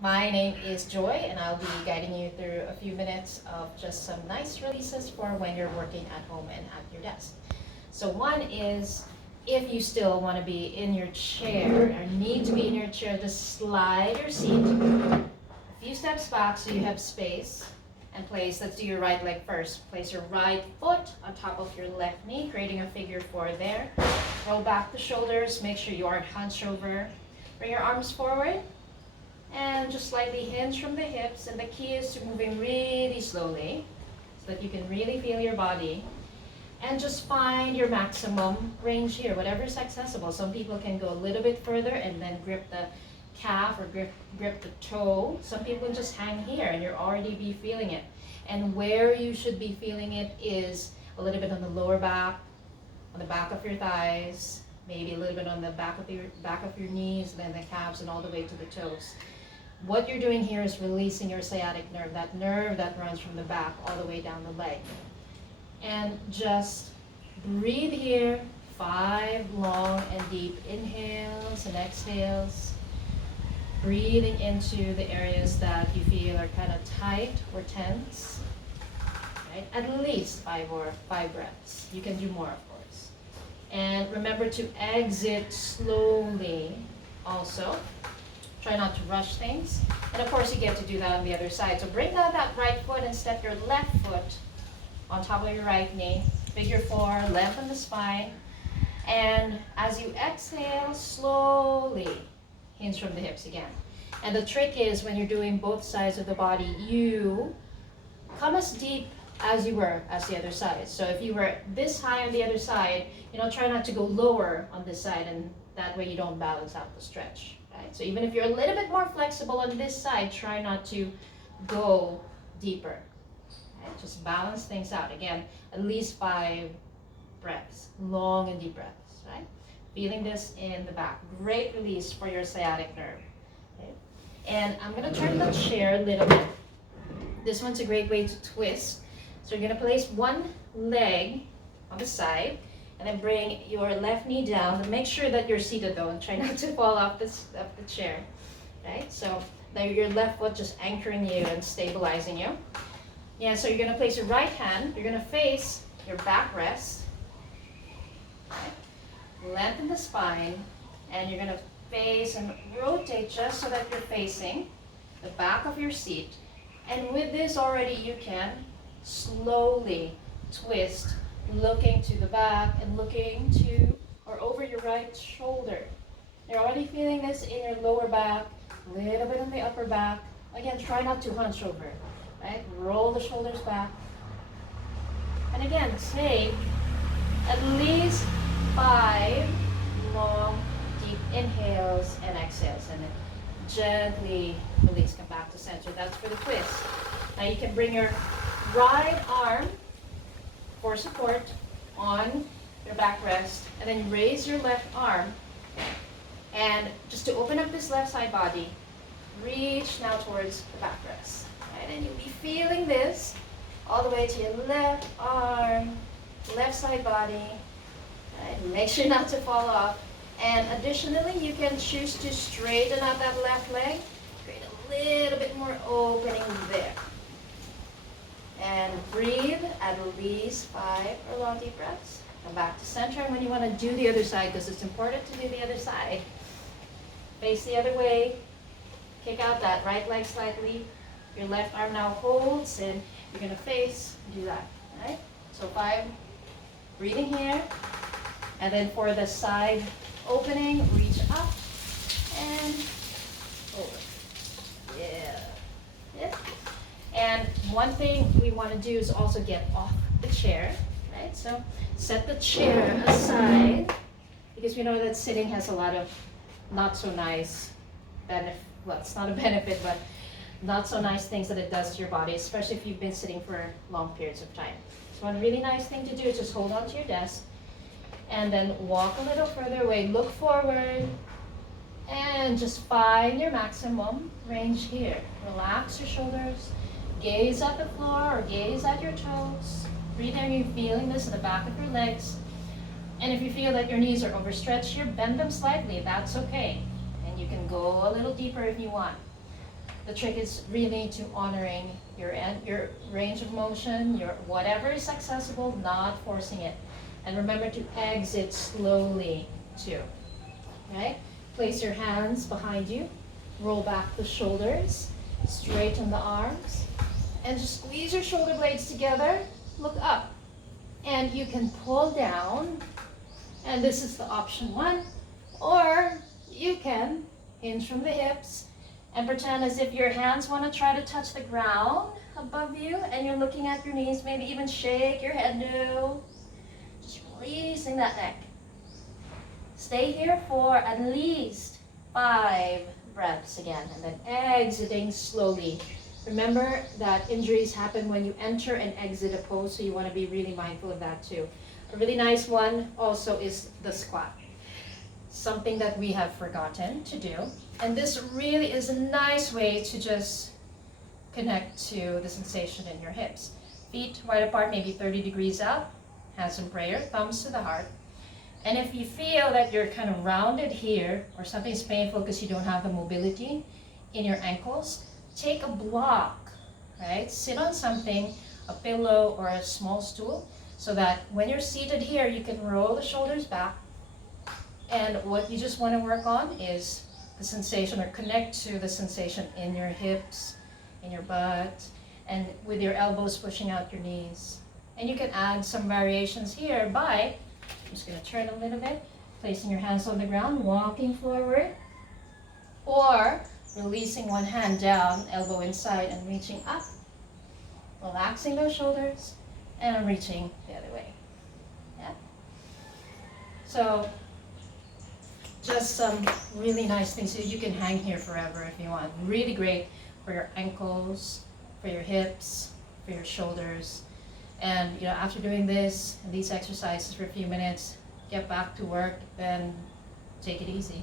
My name is Joy, and I'll be guiding you through a few minutes of just some nice releases for when you're working at home and at your desk. So one is, if you still want to be in your chair or need to be in your chair, just slide your seat a few steps back so you have space and place. Let's do your right leg first. Place your right foot on top of your left knee, creating a figure four there. Roll back the shoulders, make sure you aren't hunched over. Bring your arms forward and just slightly hinge from the hips. And the key is to moving really slowly so that you can really feel your body. And just find your maximum range here, whatever is accessible. Some people can go a little bit further and then grip the calf or grip the toe. Some people can just hang here and you'll already be feeling it. And where you should be feeling it is a little bit on the lower back, on the back of your thighs, maybe a little bit on the back of your knees, then the calves and all the way to the toes. What you're doing here is releasing your sciatic nerve that runs from the back all the way down the leg. And just breathe here, 5 long and deep inhales and exhales. Breathing into the areas that you feel are kind of tight or tense. Right? At least 5 breaths. You can do more, of course. And remember to exit slowly also. Try not to rush things. And of course you get to do that on the other side. So bring down that right foot and step your left foot on top of your right knee. Figure four, lengthen the spine. And as you exhale, slowly hinge from the hips again. And the trick is when you're doing both sides of the body, you come as deep as you were as the other side. So if you were this high on the other side, try not to go lower on this side, and that way you don't balance out the stretch. Right? So even if you're a little bit more flexible on this side, try not to go deeper. Right? Just balance things out. Again, at least 5 breaths, long and deep breaths. Right? Feeling this in the back. Great release for your sciatic nerve. Okay? And I'm going to turn the chair a little bit. This one's a great way to twist. So you're going to place one leg on the side and then bring your left knee down. And make sure that you're seated though and try not to fall off the chair. Right? So now your left foot just anchoring you and stabilizing you. Yeah, so you're going to place your right hand. You're going to face your backrest. Okay? Lengthen the spine, and you're going to face and rotate just so that you're facing the back of your seat. And with this already, you can slowly twist, looking to the back and looking to or over your right shoulder. You're already feeling this in your lower back, a little bit in the upper back. Again, try not to hunch over, right? Roll the shoulders back. And again, take at least 5 long, deep inhales and exhales, and then gently release, come back to center. That's for the twist. Now you can bring your right arm for support on your backrest, and then raise your left arm. And just to open up this left side body, reach now towards the backrest. Right? And you'll be feeling this all the way to your left arm, left side body. Right? Make sure not to fall off. And additionally, you can choose to straighten out that left leg, create a little bit more opening there. And breathe at least 5 or long deep breaths. Come back to center. And when you want to do the other side, because it's important to do the other side, face the other way, kick out that right leg slightly. Your left arm now holds, and you're going to face, do that. Right? So 5, breathing here. And then for the side opening, reach up and over. Yeah. And one thing we want to do is also get off the chair, right? So set the chair aside, because we know that sitting has a lot of not so nice benefit. Well, it's not a benefit, but not so nice things that it does to your body, especially if you've been sitting for long periods of time. So one really nice thing to do is just hold on to your desk and then walk a little further away, look forward, and just find your maximum range here. Relax your shoulders, gaze at the floor or gaze at your toes. Breathe in, you're feeling this in the back of your legs. And if you feel that your knees are overstretched here, bend them slightly, that's okay. And you can go a little deeper if you want. The trick is really to honoring your range of motion, your whatever is accessible, not forcing it. And remember to exit slowly too. Okay? Place your hands behind you, roll back the shoulders, straighten the arms, and just squeeze your shoulder blades together, look up. And you can pull down, and this is the option one, or you can hinge from the hips and pretend as if your hands want to try to touch the ground above you, and you're looking at your knees, maybe even shake your head no. Just releasing that neck. Stay here for at least 5 breaths again, and then exiting slowly. Remember that injuries happen when you enter and exit a pose, so you want to be really mindful of that too. A really nice one also is the squat. Something that we have forgotten to do. And this really is a nice way to just connect to the sensation in your hips. Feet wide apart, maybe 30 degrees out, hands in prayer, thumbs to the heart. And if you feel that you're kind of rounded here, or something's painful because you don't have the mobility in your ankles, take a block, right? Sit on something, a pillow or a small stool, so that when you're seated here, you can roll the shoulders back. And what you just want to work on is the sensation, or connect to the sensation in your hips, in your butt, and with your elbows pushing out your knees. And you can add some variations here by, I'm just going to turn a little bit, placing your hands on the ground, walking forward, or releasing one hand down, elbow inside, and reaching up, relaxing those shoulders, and reaching the other way. Yeah? So, just some really nice things. So you can hang here forever if you want. Really great for your ankles, for your hips, for your shoulders. And after doing this and these exercises for a few minutes, get back to work and take it easy.